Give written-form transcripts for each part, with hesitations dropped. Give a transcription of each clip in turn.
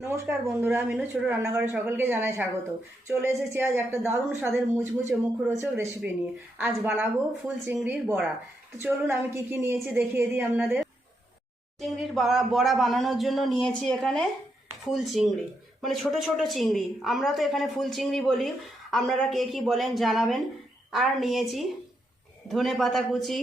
নমস্কার বন্ধুরা, মিনু ছোট রান্নাঘরে সকলকে জানাই স্বাগত। চলে এসেছি আজ একটা দারুণ স্বাদের মুচমুচে মুখরোচক রেসিপি নিয়ে। আজ বানাবো ফুল চিংড়ির বড়া। তো চলুন আমি কি নিয়েছি দেখিয়ে দিই আপনাদের। চিংড়ির বড়া বানানোর জন্য নিয়েছি এখানে ফুল চিংড়ি, মানে ছোট ছোট চিংড়ি। আমরা তো এখানে ফুল চিংড়ি বলি, আপনারা কে কী বলেন জানাবেন। আর নিয়েছি ধনেপাতা কুচি,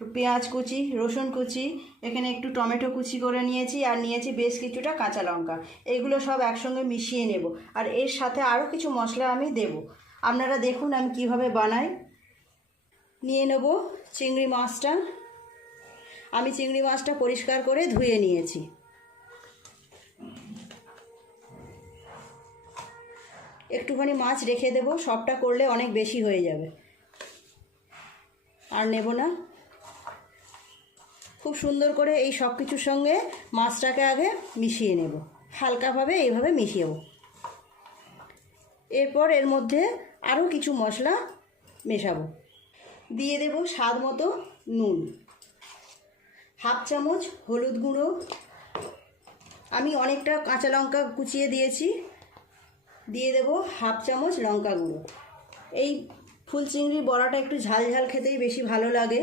পেঁয়াজ কুচি, রসুন কুচি, এখানে একটু টমেটো কুচি করে নিয়েছি, আর নিয়েছি বেশ কিছুটা কাঁচা লঙ্কা। এইগুলো সব একসঙ্গে মিশিয়ে নেব, আর এর সাথে আরও কিছু মশলা আমি দেব। আপনারা দেখুন আমি কিভাবে বানাই। নিয়ে নেব চিংড়ি মাছটা। আমি চিংড়ি মাছটা পরিষ্কার করে ধুয়ে নিয়েছি। একটুখানি মাছ রেখে দেব, সবটা করলে অনেক বেশি হয়ে যাবে, আর নেব না। খুব সুন্দর করে এই সব কিছুর সঙ্গে মাছটাকে আগে মিশিয়ে নেব, হালকাভাবে এইভাবে মিশিয়েব। এরপর এর মধ্যে আরও কিছু মশলা মেশাবো। দিয়ে দেব স্বাদ মতো নুন, হাফ চামচ হলুদ গুঁড়ো, আমি অনেকটা কাঁচা লঙ্কা কুচিয়ে দিয়েছি, দিয়ে দেব হাফ চামচ লঙ্কা গুঁড়ো। এই ফুল চিংড়ির বড়াটা একটু ঝাল ঝাল খেতেই বেশি ভালো লাগে।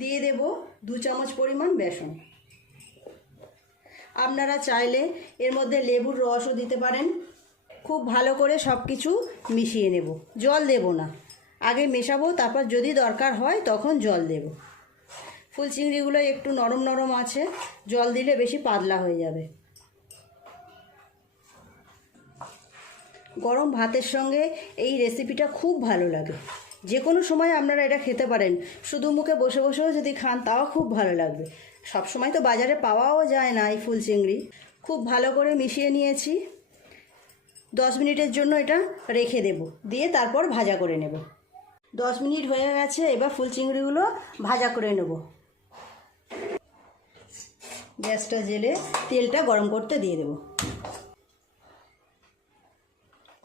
দিয়ে দেব 2 চামচ পরিমাণ বেসন। আপনারা চাইলে এর মধ্যে লেবুর রসও দিতে পারেন। খুব ভালো করে সব কিছু মিশিয়ে নেব, জল দেব না, আগে মেশাবো, তারপর যদি দরকার হয় তখন জল দেব। ফুল চিংড়িগুলো একটু নরম নরম আছে, জল দিলে বেশি পাতলা হয়ে যাবে। গরম ভাতের সঙ্গে এই রেসিপিটা খুব ভালো লাগে। যে কোনো সময় আপনারা এটা খেতে পারেন, শুধু মুখে বসে বসেও যদি খান তাও খুব ভালো লাগবে। সব সময় তো বাজারে পাওয়াও যায় না এই ফুল চিংড়ি। খুব ভালো করে মিশিয়ে নিয়েছি। 10 মিনিটের জন্য এটা রেখে দেব, দিয়ে তারপর ভাজা করে নেব। 10 মিনিট হয়ে গেছে, এবার ফুল চিংড়িগুলো ভাজা করে নেব। গ্যাসটা জ্বেলে তেলটা গরম করতে দিয়ে দেব।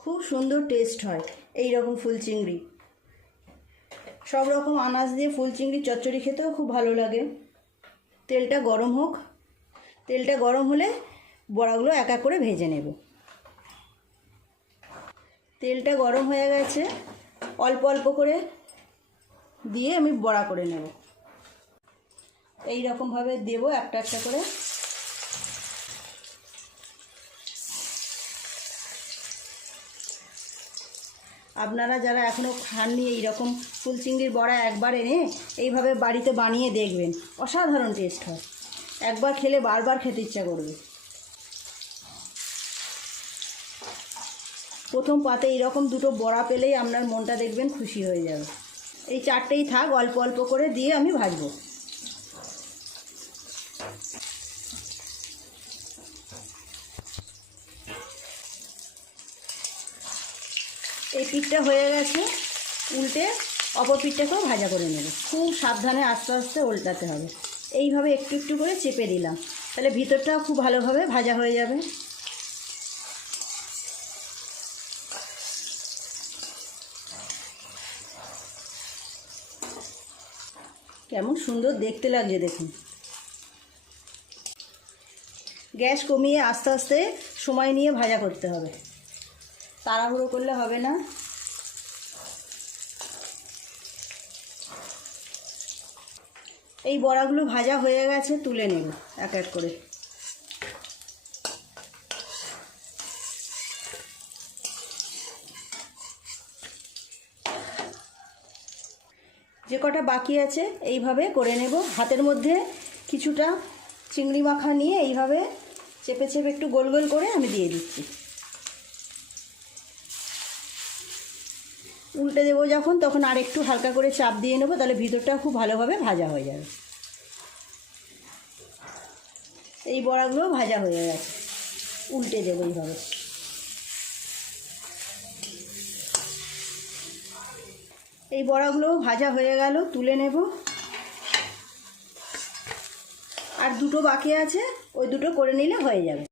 খুব সুন্দর টেস্ট হয় এই রকম ফুল চিংড়ি। সব রকম আনাজ দিয়ে ফুল চিংড়ি চচ্চড়ি খেতেও খুব ভালো লাগে। তেলটা গরম হোক, তেলটা গরম হলে বড়াগুলো এক এক করে ভেজে নেব। তেলটা গরম হয়ে গেছে, অল্প অল্প করে দিয়ে আমি বড়া করে নেব। এই রকমভাবে দেব একটা একটা করে। আপনারা যারা এখনও খাননি এই রকম ফুল চিংড়ির বড়া, একবার এনে এইভাবে বাড়িতে বানিয়ে দেখবেন, অসাধারণ টেস্ট হয়। একবার খেলে বারবার খেতে ইচ্ছা করবে। প্রথম পাতে এইরকম দুটো বড়া পেলেই আপনার মনটা দেখবেন খুশি হয়ে যাবে। এই চারটেই থাক, অল্প অল্প করে দিয়ে আমি ভাজবো। এই পিঠটা হয়ে গেছে, উল্টে অপর পিঠটাকেও ভাজা করে নেব। খুব সাবধানে আস্তে আস্তে উল্টাতে হবে। এইভাবে একটু একটু করে চেপে দিলাম, তাহলে ভিতরটাও খুব ভালোভাবে ভাজা হয়ে যাবে। কেমন সুন্দর দেখতে লাগছে দেখুন। গ্যাস কমিয়ে আস্তে আস্তে সময় নিয়ে ভাজা করতে হবে, তাড়াহুড়ো করলে হবে না। এই বড়াগুলো ভাজা হয়ে গেছে, তুলে নেব এক এক করে। যে কটা বাকি আছে এইভাবে করে নেব। হাতের মধ্যে কিছুটা চিংড়ি মাখা নিয়ে এইভাবে চেপে চেপে একটু গোল গোল করে আমি দিয়ে দিচ্ছি। উল্টে দেবো যখন, তখন আর একটু হালকা করে চাপ দিয়ে নেবো, তাহলে ভিতরটা খুব ভালোভাবে ভাজা হয়ে যাবে। এই বড়াগুলো ভাজা হয়ে গেছে, উল্টে দেবো এইভাবে। এই বড়াগুলো ভাজা হয়ে গেল, তুলে নেব। আর দুটো বাকি আছে, ওই দুটো করে নিলে হয়ে যাবে।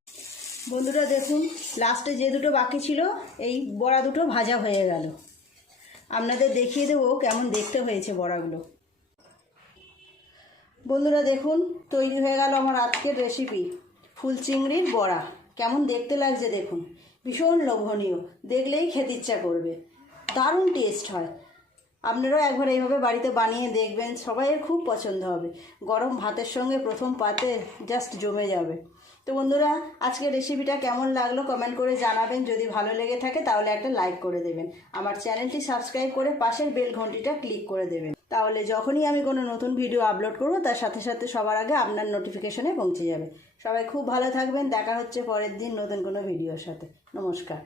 বন্ধুরা দেখুন, লাস্টে যে দুটো বাকি ছিল এই বড়া দুটো ভাজা হয়ে গেল। আপনাদের দেখিয়ে দেবো কেমন দেখতে হয়েছে বড়াগুলো। বন্ধুরা দেখুন, তৈরি হয়ে গেল আমার আজকের রেসিপি ফুল চিংড়ির বড়া। কেমন দেখতে লাগছে দেখুন, ভীষণ লোভনীয়, দেখলেই খেতে ইচ্ছা করবে, দারুণ টেস্ট হয়। আপনারাও একবার এইভাবে বাড়িতে বানিয়ে দেখবেন, সবাইয়ের খুব পছন্দ হবে। গরম ভাতের সঙ্গে প্রথম পাতে জাস্ট জমে যাবে। তো বন্ধুরা, আজকের রেসিপিটা কেমন লাগলো কমেন্ট করে জানাবেন। যদি ভালো লেগে থাকে তাহলে একটা লাইক করে দেবেন। আমার চ্যানেলটি সাবস্ক্রাইব করে পাশের বেল ঘন্টিটা ক্লিক করে দেবেন, তাহলে যখনই আমি কোনো নতুন ভিডিও আপলোড করব তার সাথে সাথে সবার আগে আপনার নোটিফিকেশনে পৌঁছে যাবে। সবাই খুব ভালো থাকবেন, দেখা হচ্ছে পরের দিন নতুন কোনো ভিডিওর সাথে। নমস্কার।